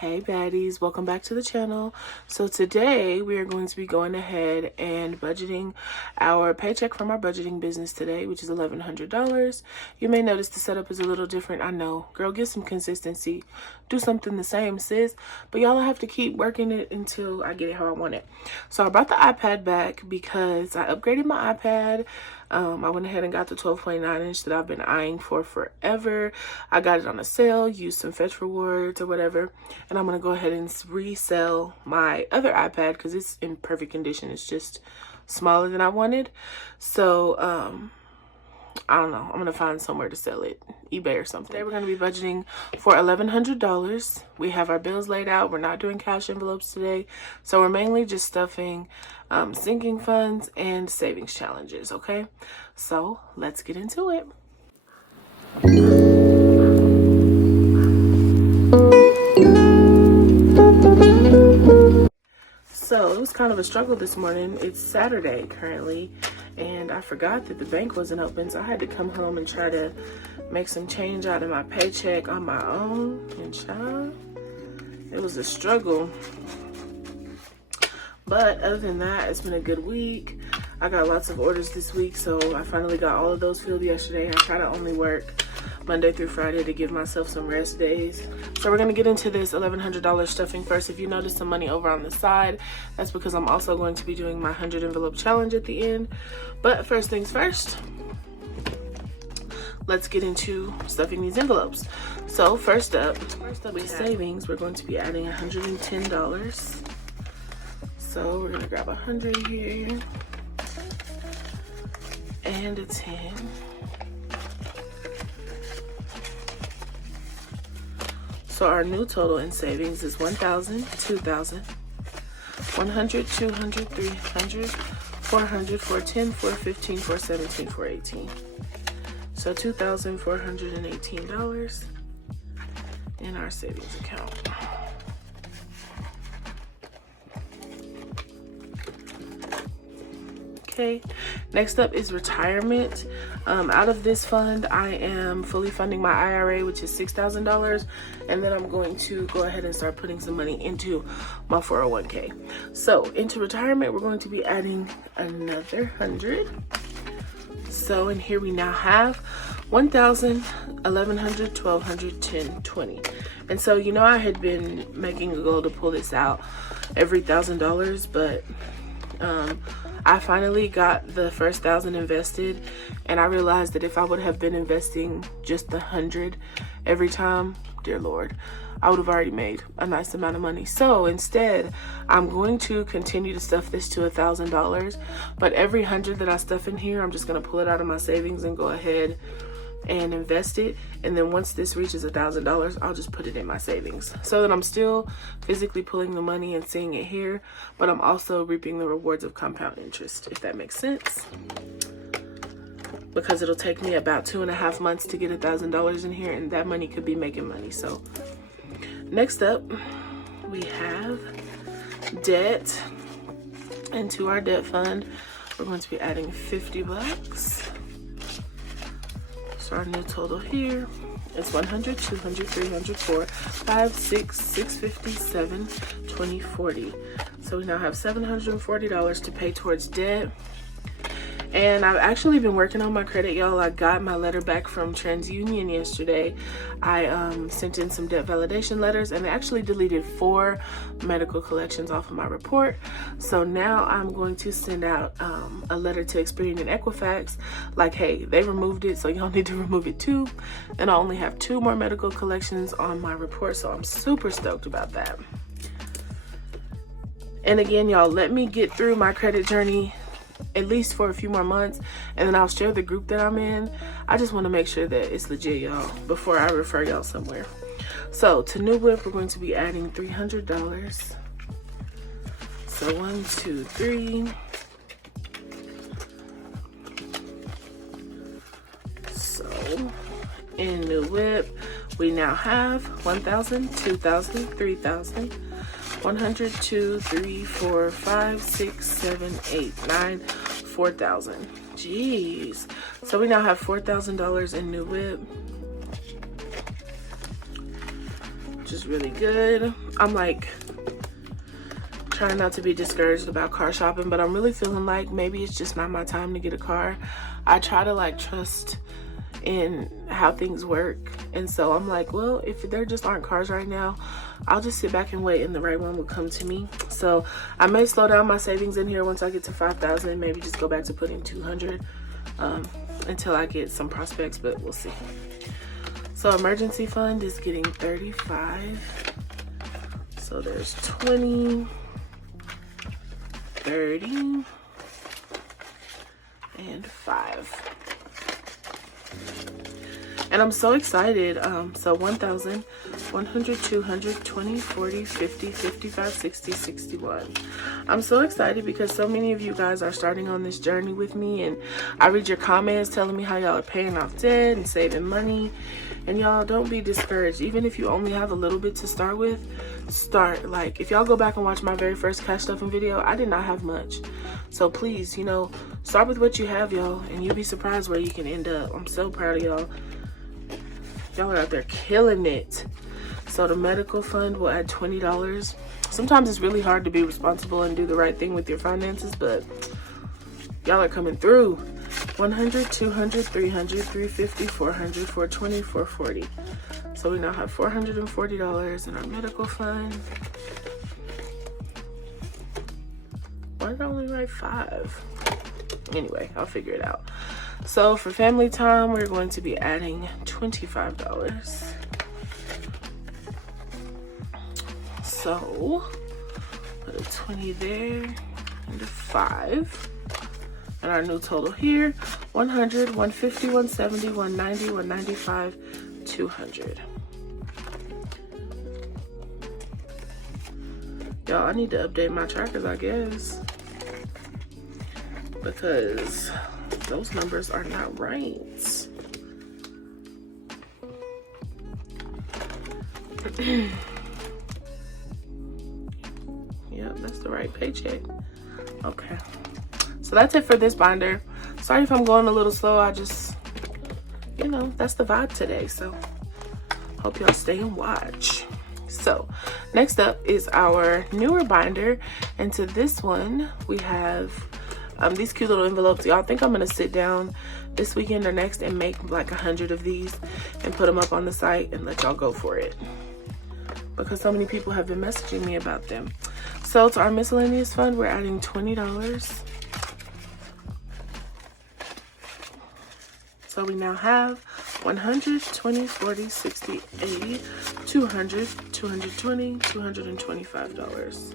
Hey baddies, welcome back to the channel. So today we are going to be going ahead and budgeting our paycheck from our budgeting business today, which is $1,100. You may notice the setup is a little different. I know, girl, get some consistency. Do something the same, sis. But y'all have to keep working it until I get it how I want it. So I brought the iPad back because I upgraded my iPad. I went ahead and got the 12.9 inch that I've been eyeing for forever. I got it on a sale, used some fetch rewards or whatever, and I'm gonna go ahead and resell my other iPad because it's in perfect condition. It's just smaller than I wanted. So I don't know, I'm gonna find somewhere to sell it, eBay or something. Today we're gonna be budgeting for $1,100. We have our bills laid out. We're not doing cash envelopes today, so we're mainly just stuffing sinking funds and savings challenges. Okay, so let's get into it. So it was kind of a struggle this morning. It's Saturday currently, and I forgot that the bank wasn't open, so I had to come home and try to make some change out of my paycheck on my own. And child, it was a struggle. But other than that, it's been a good week. I got lots of orders this week, so I finally got all of those filled yesterday. I try to only work Monday through Friday to give myself some rest days. So we're gonna get into this $1,100 stuffing first. If you notice some money over on the side, that's because I'm also going to be doing my 100 envelope challenge at the end. But first things first, let's get into stuffing these envelopes. So first up with savings, we're going to be adding $110. So we're gonna grab 100 here and a 10. So our new total in savings is 1,000, 2,000, 100, 200, 300, 400, 410, 415, 417, 418. So $2,418 in our savings account. Okay, next up is retirement. Out of this fund, I am fully funding my IRA, which is $6,000, and then I'm going to go ahead and start putting some money into my 401k. So into retirement, we're going to be adding another 100. So in here we now have 1,000, 1,100, 1,200, 10, 20. And so, you know, I had been making a goal to pull this out every $1,000, but I finally got the first 1,000 invested, and I realized that if I would have been investing just 100 every time, dear Lord, I would have already made a nice amount of money. So instead, I'm going to continue to stuff this to $1,000, but every 100 that I stuff in here, I'm just gonna pull it out of my savings and go ahead and invest it. And then once this reaches $1,000, I'll just put it in my savings, so that I'm still physically pulling the money and seeing it here, but I'm also reaping the rewards of compound interest, if that makes sense, because it'll take me about 2.5 months to get $1,000 in here, and that money could be making money. So next up, we have debt. Into our debt fund, we're going to be adding $50. So our new total here is 100, 200, 300, 4, 5, 6, 650, 7, 20, 40. So we now have $740 to pay towards debt. And I've actually been working on my credit, y'all. I got my letter back from TransUnion yesterday. I sent in some debt validation letters, and they actually deleted 4 medical collections off of my report. So now I'm going to send out a letter to Experian and Equifax, like, hey, they removed it, so y'all need to remove it too. And I only have 2 more medical collections on my report, so I'm super stoked about that. And again, y'all, let me get through my credit journey at least for a few more months, and then I'll share the group that I'm in. I just want to make sure that it's legit, y'all, before I refer y'all somewhere. So to New Whip, we're going to be adding $300. So 1, 2, 3. So in New Whip, we now have 1,000, 2,000, 3,000, 100, 2, 3, 4, 5, 6, 7, 8, 9, 4,000. Jeez. So we now have $4,000 in New Whip. which is really good. I'm like trying not to be discouraged about car shopping, but I'm really feeling like maybe it's just not my time to get a car. I try to like trust in how things work, and so I'm like, well, if there just aren't cars right now, I'll just sit back and wait and the right one will come to me. So I may slow down my savings in here once I get to 5,000, maybe just go back to putting 200 until I get some prospects, but we'll see. So emergency fund is getting 35. So there's 20, 30, and 5. And I'm so excited. So 1,000, 100, 200, 20, 40, 50, 55, 60, 61. I'm so excited because so many of you guys are starting on this journey with me, and I read your comments telling me how y'all are paying off debt and saving money. And y'all, don't be discouraged. Even if you only have a little bit to start with, start. Like, if y'all go back and watch my very first cash stuffing video, I did not have much. So please, you know, start with what you have, y'all, and you'll be surprised where you can end up. I'm so proud of y'all. Y'all are out there killing it. So the medical fund will add $20. Sometimes it's really hard to be responsible and do the right thing with your finances, but y'all are coming through. 100, 200, 300, 350, 400, 420, 440. So we now have $440 in our medical fund. Why did I only write 5? Anyway, I'll figure it out. So for family time, we're going to be adding $25. So put a 20 there and a 5. And our new total here, 100, 150, 170, 190, 195, 200. Y'all, I need to update my trackers, I guess, because those numbers are not right. Yep, that's the right paycheck. Okay. So that's it for this binder. Sorry if I'm going a little slow. I just, you know, that's the vibe today. So hope y'all stay and watch. So next up is our newer binder. And to this one, we have these cute little envelopes. Y'all, think I'm gonna sit down this weekend or next and make like 100 of these and put them up on the site and let y'all go for it, because so many people have been messaging me about them. So to our miscellaneous fund, we're adding $20. So we now have 100, 20, 40, 60, 80, 200, 220, $225.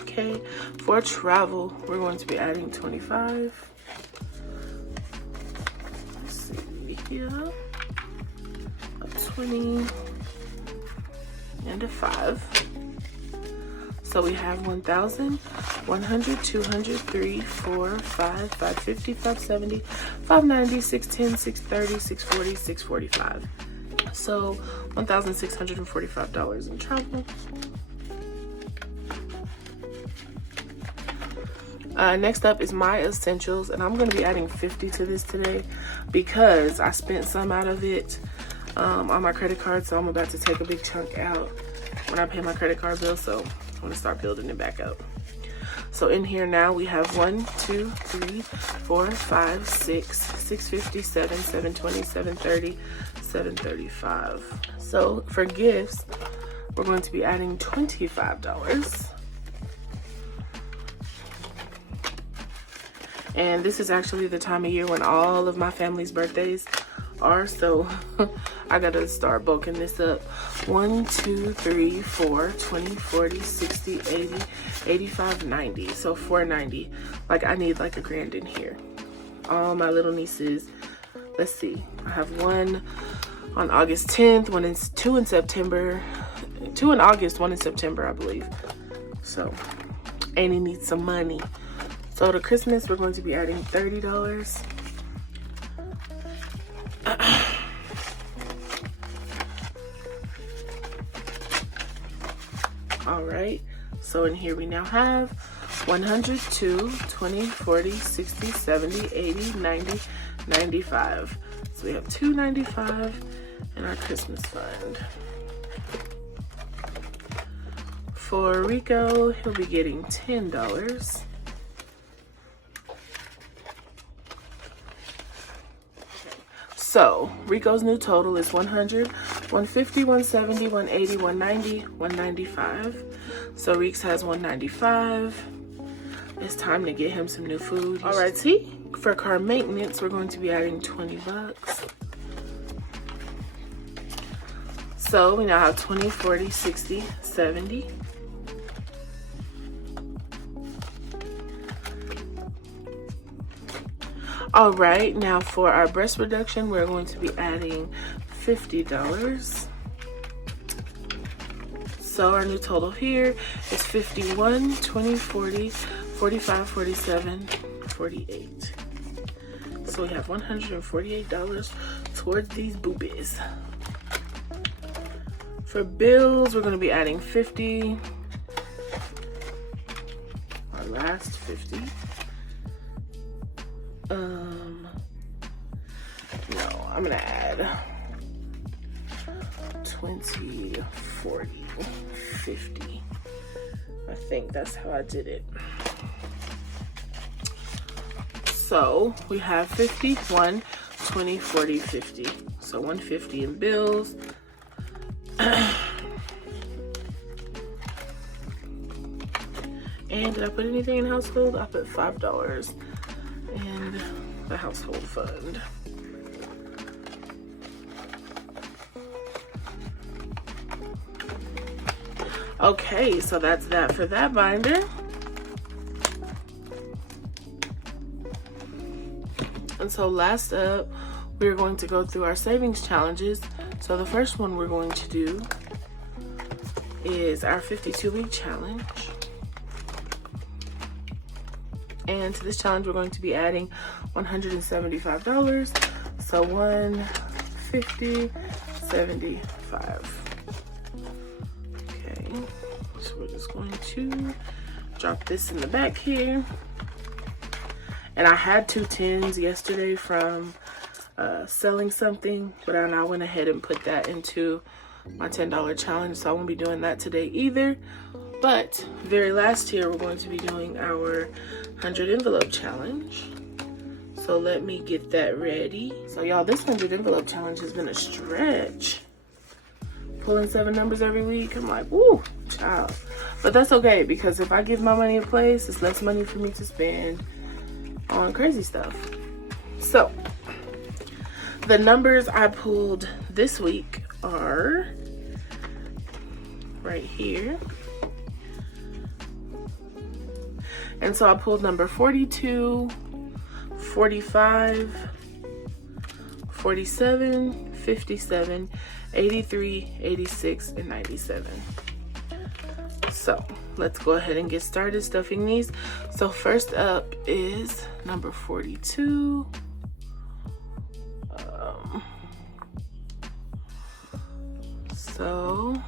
Okay, for travel, we're going to be adding 25. Let's see here. A 20 and a 5. So we have 1,000, 100, 200, 3, 4, 5, 550, 570, 590, 610, 630, 640, 645. So $1,645 in travel. Next up is my essentials, and I'm going to be adding 50 to this today because I spent some out of it on my credit card, so I'm about to take a big chunk out when I pay my credit card bill, so I'm going to start building it back up. So in here now we have 1, 2, 3, 4, 5, 6, 650, 7, 720, 730, 735. So for gifts, we're going to be adding $25. And this is actually the time of year when all of my family's birthdays are, so I gotta start bulking this up. 1, 2, 3, 4, 20, 40, 60, 80, 85, 90. So $490. Like, I need like $1,000 in here. All my little nieces. Let's see. I have one on August 10th, two in September, 2 in August, 1 in September, I believe. So Annie needs some money. So to Christmas, we're going to be adding $30. All right, so in here we now have 100, 2, 20, 40, 60, 70, 80, 90, $95. So we have $2.95 in our Christmas fund. For Rico, he'll be getting $10. So Rico's new total is 100, 150, 170, 180, 190, 195. So Reeks has 195. It's time to get him some new food. Alrighty, for car maintenance, we're going to be adding 20 bucks. So we now have 20, 40, 60, 70. All right, now for our breast reduction, we're going to be adding $50. So our new total here is 51, 20, 40, 45, 47, 48. So we have $148 towards these boobies. For bills, we're going to be adding 50. Our last 50. No, I'm gonna add 20, 40, 50. I think that's how I did it. So we have 51, 20, 40, 50. So 150 in bills. And did I put anything in household? I put $5 in the household fund. Okay, so that's that for that binder. And so last up, we're going to go through our savings challenges. So the first one we're going to do is our 52-week challenge. And to this challenge, we're going to be adding $175. So 150, 75. Okay, so we're just going to drop this in the back here. And I had 2 tins yesterday from selling something, but I now went ahead and put that into my $10 challenge. So I won't be doing that today either. But very last here, we're going to be doing our 100 envelope challenge. So let me get that ready. So y'all, this 100 envelope challenge has been a stretch. Pulling 7 numbers every week, I'm like, woo, child. But that's okay, because if I give my money a place, it's less money for me to spend on crazy stuff. So the numbers I pulled this week are right here. And so I pulled number 42, 45, 47, 57, 83, 86, and 97. So let's go ahead and get started stuffing these. So first up is number 42. So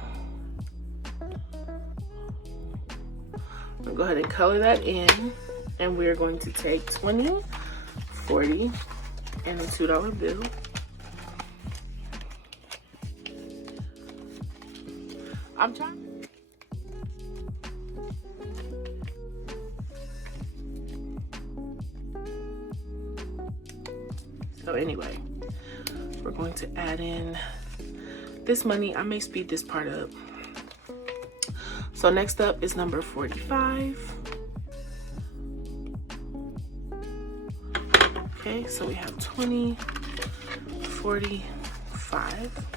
I'll go ahead and color that in, and we're going to take 20, 40, and a $2 bill. I'm trying. So anyway, we're going to add in this money. I may speed this part up. So next up is number 45. Okay, so we have 20, 45.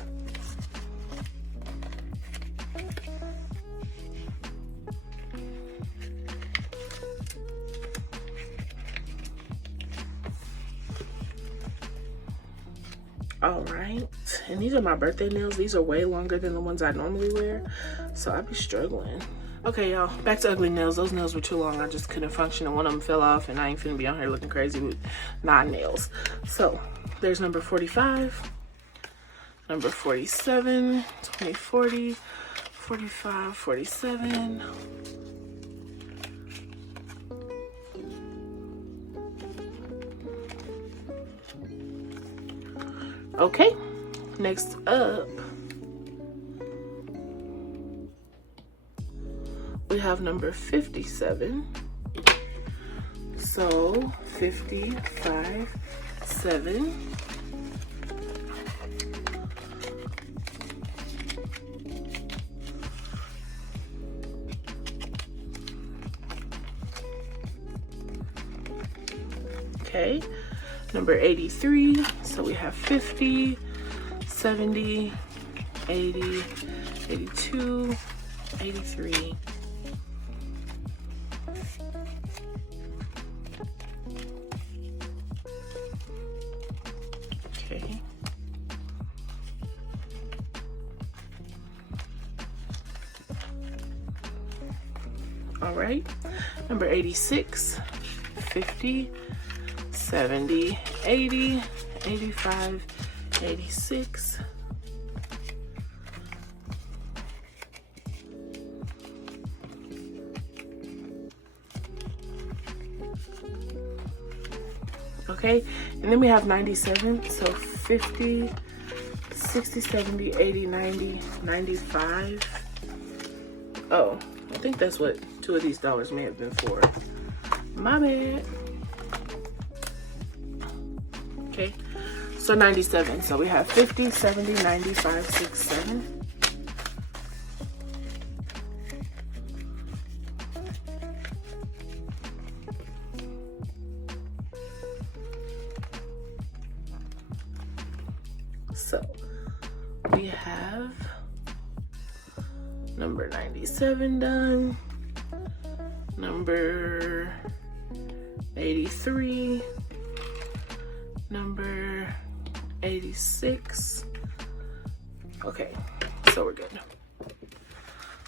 All right, and these are my birthday nails. These are way longer than the ones I normally wear, so I'd be struggling. Okay, y'all, back to ugly nails. Those nails were too long. I just couldn't function, and one of them fell off, and I ain't finna be on here looking crazy with 9 nails. So there's number 45, number 47, 20, 40, 45, 47. Okay, next up we have number 57. So 55, 7. Okay, number 83. So we have 50, 70, 80, 82, 83. Okay. All right, number 86, 50, 70, 80, 85, 86. Okay, and then we have 97, so 50, 60, 70, 80, 90, 95. Oh, I think that's what 2 of these dollars may have been for. My bad. Okay, so 97. So we have 50, 70, 95, 6, 7. So we have number 97 done, number 83, number 86. Okay, so we're good.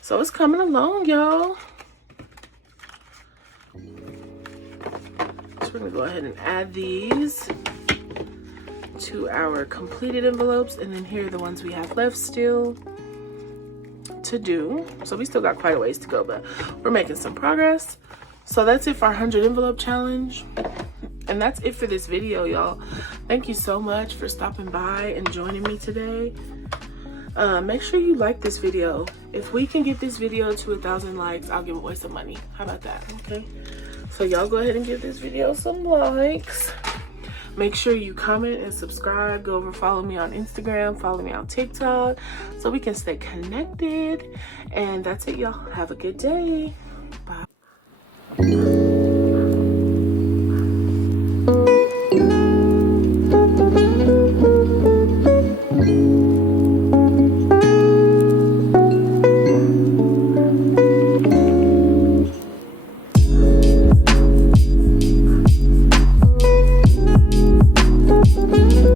So it's coming along, y'all. So we're gonna go ahead and add these to our completed envelopes, and then here are the ones we have left still to do. So we still got quite a ways to go, but we're making some progress. So that's it for our 100 envelope challenge, and that's it for this video, y'all. Thank you so much for stopping by and joining me today. Make sure you like this video. If we can get this video to 1,000 likes, I'll give away some money. How about that? Okay, so y'all go ahead and give this video some likes. Make sure you comment and subscribe. Go over, follow me on Instagram, follow me on TikTok, so we can stay connected. And that's it, y'all. Have a good day. Bye.